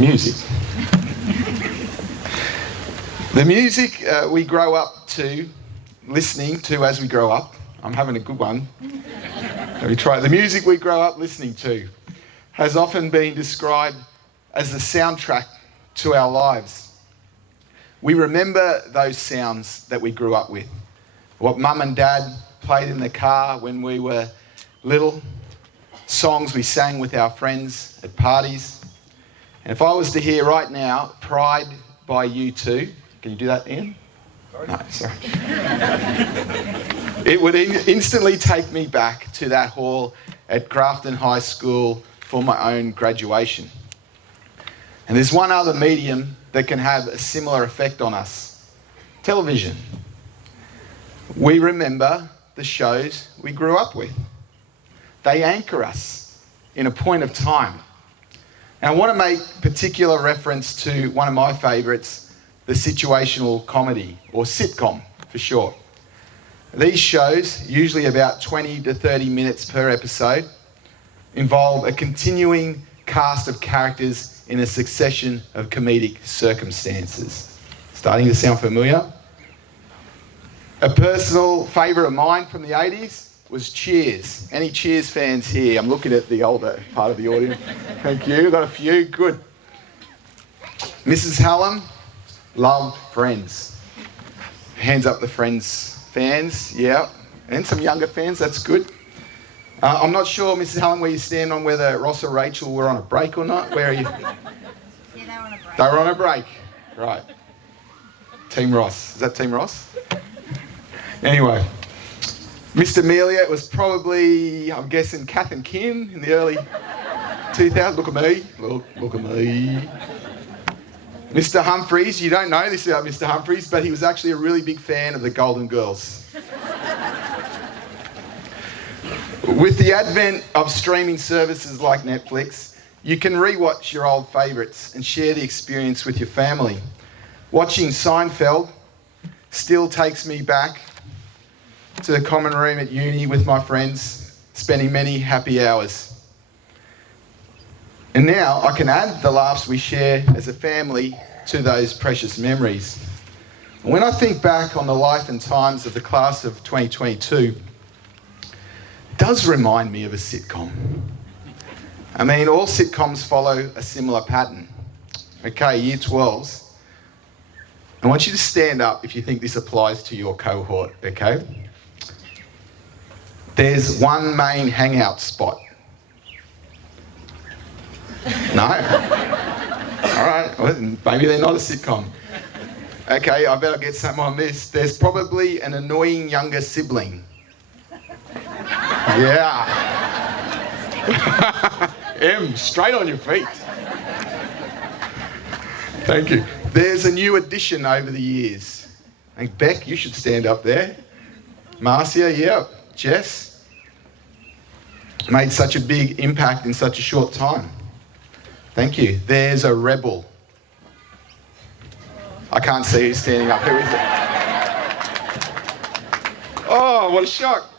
Music. The music we grow up to, listening to as we grow up. I'm having a good one. Let me try it. The music we grow up listening to has often been described as the soundtrack to our lives. We remember those sounds that we grew up with. What mum and dad played in the car when we were little. Songs we sang with our friends at parties. And if I was to hear right now, Pride by U2, can you do that, Ian? Sorry. No, sorry. It would instantly take me back to that hall at Grafton High School for my own graduation. And there's one other medium that can have a similar effect on us. Television. We remember the shows we grew up with. They anchor us in a point of time. And I want to make particular reference to one of my favourites, the situational comedy, or sitcom for short. These shows, usually about 20 to 30 minutes per episode, involve a continuing cast of characters in a succession of comedic circumstances. Starting to sound familiar? A personal favourite of mine from the 80s was Cheers. Any Cheers fans here? I'm looking at the older part of the audience. Thank you. Got a few. Good. Mrs. Hallam loved Friends. Hands up the Friends fans. Yeah. And some younger fans. That's good. I'm not sure, Mrs. Hallam, where you stand on whether Ross or Rachel were on a break or not. Where are you? Yeah, they were on a break. They were on a break. Right. Team Ross. Is that Team Ross? Anyway. Mr Amelia was probably, I'm guessing, Kath and Kim in the early 2000s. Look at me. Look at me. Mr Humphries, you don't know this about Mr Humphries, but he was actually a really big fan of the Golden Girls. With the advent of streaming services like Netflix, you can rewatch your old favourites and share the experience with your family. Watching Seinfeld still takes me back to the common room at uni with my friends, spending many happy hours. And now I can add the laughs we share as a family to those precious memories. When I think back on the life and times of the class of 2022, it does remind me of a sitcom. I mean, all sitcoms follow a similar pattern. Okay, year 12s. I want you to stand up if you think this applies to your cohort, okay? There's one main hangout spot. No? All right, well, maybe they're not a sitcom. Okay, I better get something on this. There's probably an annoying younger sibling. Yeah. Em, straight on your feet. Thank you. There's a new addition over the years. I think Beck, you should stand up there. Marcia, yeah. Jess. Made such a big impact in such a short time. Thank you. There's a rebel. I can't see who's standing up. Who is it? Oh, what a shock.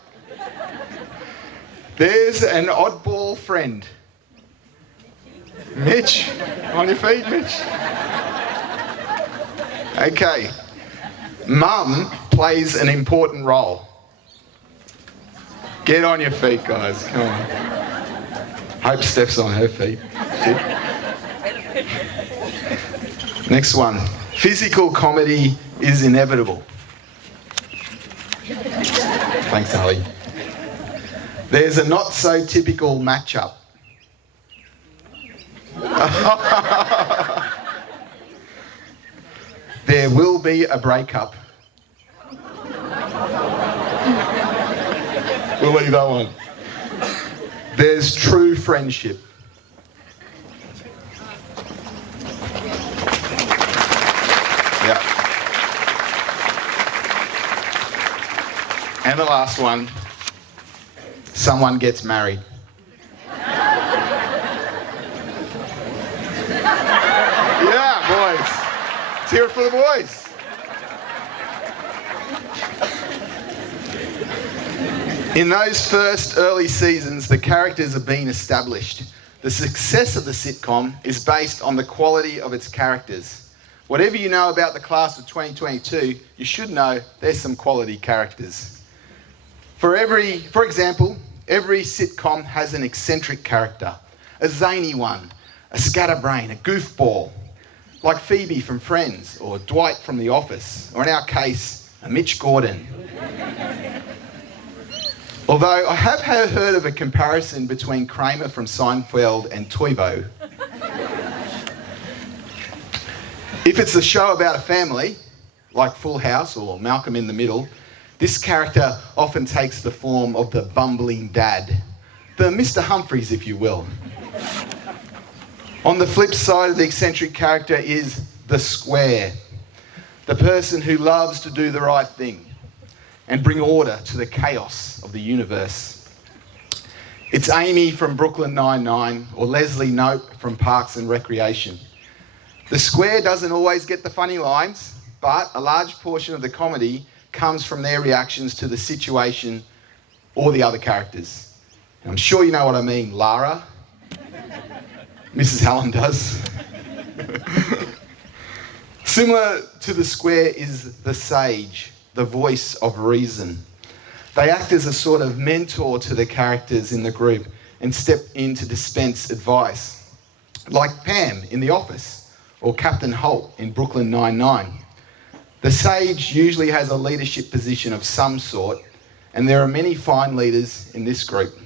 There's an oddball friend. Mitch. On your feet, Mitch. Okay. Mum plays an important role. Get on your feet, guys. Come on. Hope Steph's on her feet. Next one. Physical comedy is inevitable. Thanks, Ali. There's a not so typical matchup. There will be a breakup. We'll leave that one. There's true friendship. Yeah. And the last one. Someone gets married. Yeah, boys. Let's hear it for the boys. In those first early seasons, the characters are being established. the success of the sitcom is based on the quality of its characters. Whatever you know about the class of 2022, you should know there's some quality characters. For example, every sitcom has an eccentric character, a zany one, a scatterbrain, a goofball, like Phoebe from Friends, or Dwight from The Office, or in our case, a Mitch Gordon. Although I have heard of a comparison between Kramer from Seinfeld and Toivo. If it's a show about a family, like Full House or Malcolm in the Middle, this character often takes the form of the bumbling dad, the Mr. Humphries, if you will. On the flip side of the eccentric character is the square, the person who loves to do the right thing and bring order to the chaos of the universe. It's Amy from Brooklyn Nine-Nine or Leslie Knope from Parks and Recreation. The square doesn't always get the funny lines, but a large portion of the comedy comes from their reactions to the situation or the other characters. And I'm sure you know what I mean, Lara. Mrs. Hallam does. Similar to the square is the sage, the voice of reason. They act as a sort of mentor to the characters in the group and step in to dispense advice, like Pam in The Office or Captain Holt in Brooklyn Nine-Nine. The sage usually has a leadership position of some sort, and there are many fine leaders in this group.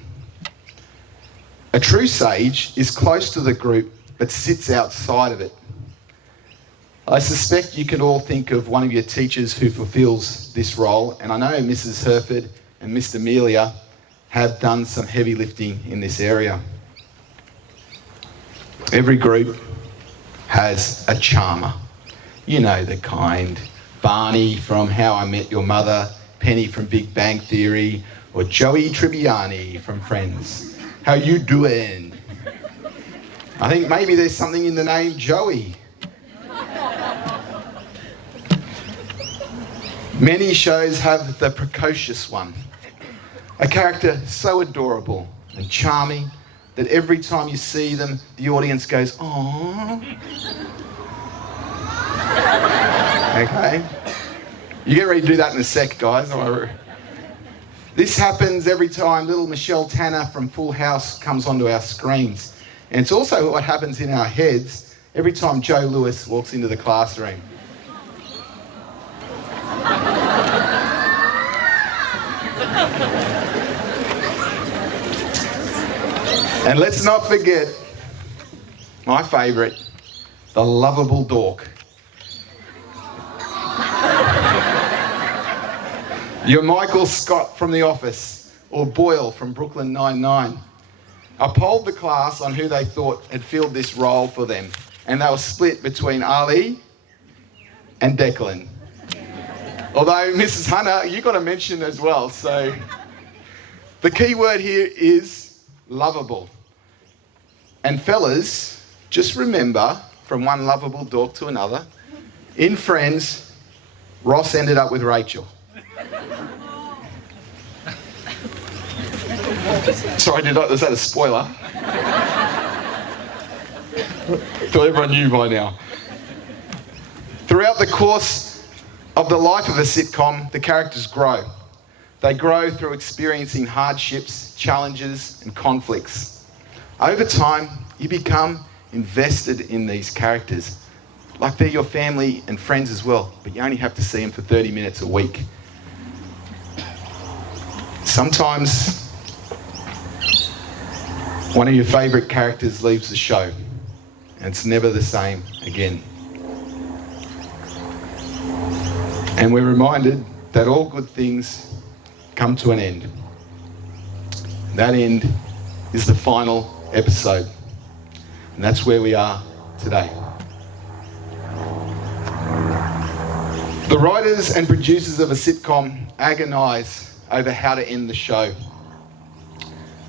A true sage is close to the group but sits outside of it. I suspect you can all think of one of your teachers who fulfills this role, and I know Mrs. Herford and Mr. Melia have done some heavy lifting in this area. Every group has a charmer. You know the kind. Barney from How I Met Your Mother, Penny from Big Bang Theory, or Joey Tribbiani from Friends. How you doing? I think maybe there's something in the name Joey. Many shows have the precocious one, a character so adorable and charming that every time you see them, the audience goes, "Aww." Okay? You get ready to do that in a sec, guys. This happens every time little Michelle Tanner from Full House comes onto our screens. And it's also what happens in our heads every time Joe Lewis walks into the classroom. And let's not forget my favourite, the lovable dork. You're Michael Scott from The Office, or Boyle from Brooklyn Nine-Nine. I polled the class on who they thought had filled this role for them, and they were split between Ali and Declan. Although, Mrs. Hunter, you got a mention as well, so the key word here is lovable. And fellas, just remember, from one lovable dork to another, in Friends, Ross ended up with Rachel. Sorry, was that a spoiler? Thought everyone knew by now. Throughout the course of the life of a sitcom, the characters grow. They grow through experiencing hardships, challenges, and conflicts. Over time, you become invested in these characters, like they're your family and friends as well, but you only have to see them for 30 minutes a week. Sometimes one of your favourite characters leaves the show, and it's never the same again. And we're reminded that all good things come to an end. That end is the final episode, and that's where we are today. The writers and producers of a sitcom agonise over how to end the show,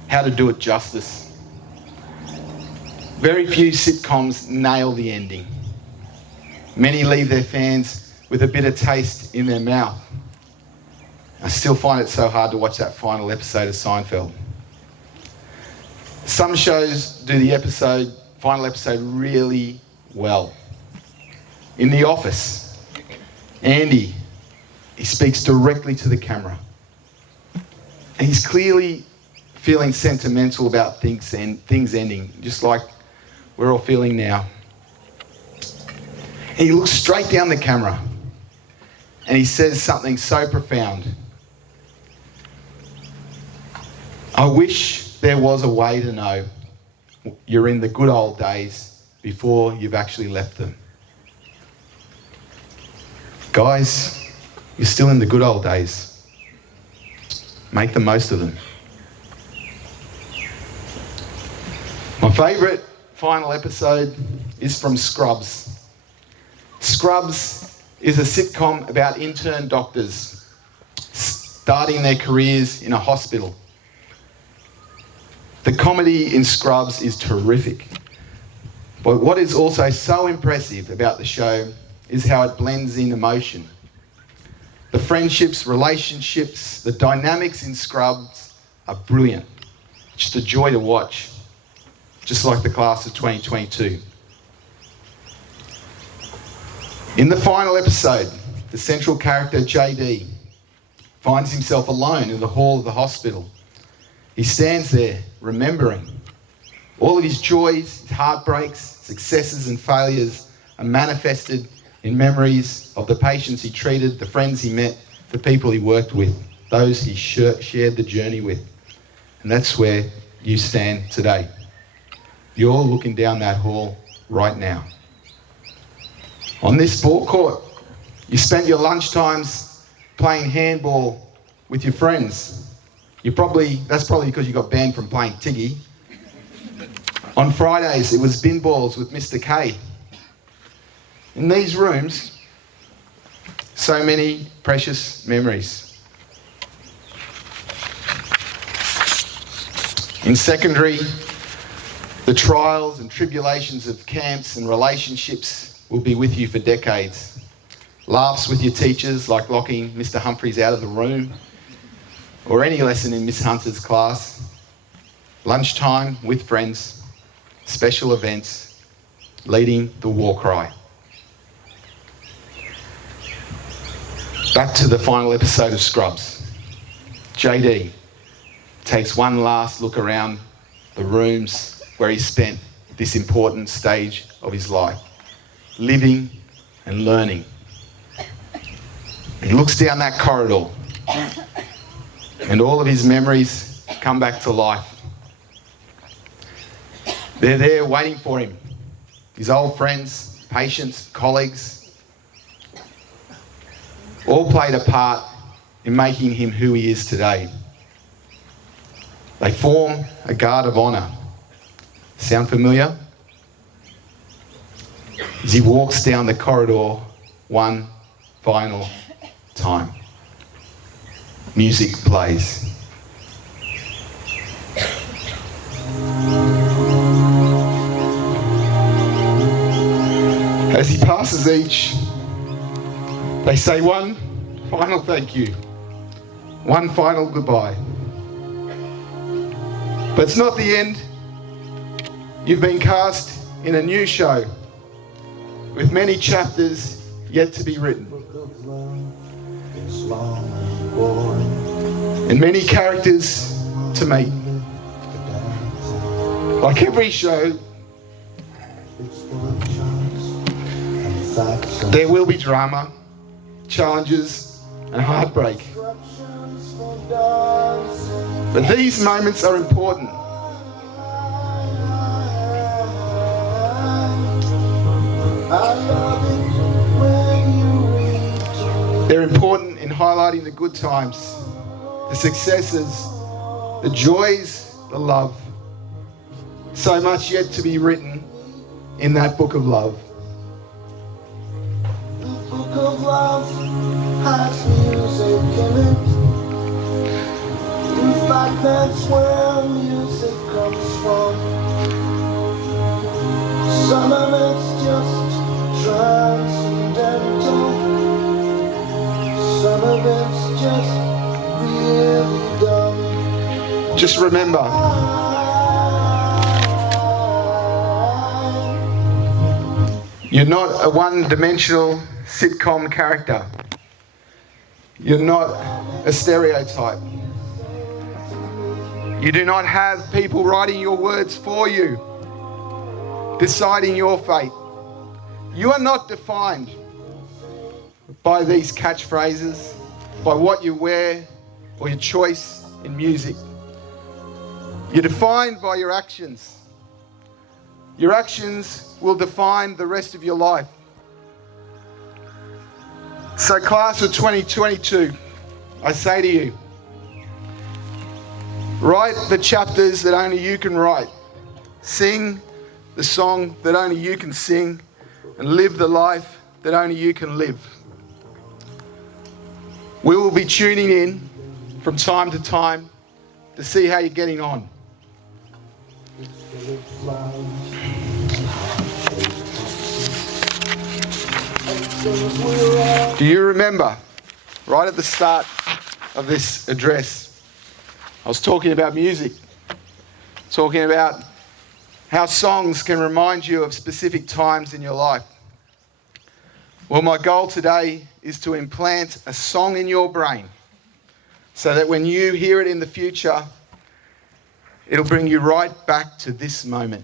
how to do it justice. Very few sitcoms nail the ending. Many leave their fans with a bitter taste in their mouth. I still find it so hard to watch that final episode of Seinfeld. Some shows do the final episode really well. In The Office, Andy, he speaks directly to the camera. And he's clearly feeling sentimental about things ending, just like we're all feeling now. And he looks straight down the camera and he says something so profound. I wish there was a way to know you're in the good old days before you've actually left them. Guys, you're still in the good old days. Make the most of them. My favourite final episode is from Scrubs. Scrubs is a sitcom about intern doctors starting their careers in a hospital. The comedy in Scrubs is terrific. But what is also so impressive about the show is how it blends in emotion. The friendships, relationships, the dynamics in Scrubs are brilliant. Just a joy to watch. Just like the class of 2022. In the final episode, the central character, JD, finds himself alone in the hall of the hospital. He stands there, remembering. All of his joys, his heartbreaks, successes and failures are manifested in memories of the patients he treated, the friends he met, the people he worked with, those he shared the journey with. And that's where you stand today. You're looking down that hall right now. On this ball court, you spent your lunchtimes playing handball with your friends. That's probably because you got banned from playing Tiggy. On Fridays, it was bin balls with Mr K. In these rooms, so many precious memories. In secondary, the trials and tribulations of camps and relationships will be with you for decades. Laughs with your teachers, like locking Mr Humphreys out of the room, or any lesson in Miss Hunter's class. Lunchtime with friends, special events, leading the war cry. Back to the final episode of Scrubs. JD takes one last look around the rooms where he spent this important stage of his life, living and learning. He looks down that corridor and all of his memories come back to life. They're there waiting for him. His old friends, patients, colleagues, all played a part in making him who he is today. They form a guard of honour. Sound familiar? As he walks down the corridor one final time. Music plays. As he passes each, they say one final thank you, one final goodbye. But it's not the end. You've been cast in a new show with many chapters yet to be written. And many characters to meet. Like every show, there will be drama, challenges, and heartbreak. But these moments are important. They're important in highlighting the good times, the successes, the joys, the love. So much yet to be written in that book of love. The book of love has music in it. In fact, that's where music comes from. Some of it's just transcendental. Some of it's just really dumb. Just remember, You're not a one-dimensional sitcom character. You're not a stereotype. You do not have people writing your words for you, deciding your fate. You are not defined by these catchphrases, by what you wear, or your choice in music. You're defined by your actions. Your actions will define the rest of your life. So, class of 2022, I say to you, write the chapters that only you can write. Sing the song that only you can sing, and live the life that only you can live. We will be tuning in from time to time to see how you're getting on. Do you remember, right at the start of this address, I was talking about music, talking about how songs can remind you of specific times in your life. Well, my goal today is to implant a song in your brain so that when you hear it in the future, it'll bring you right back to this moment.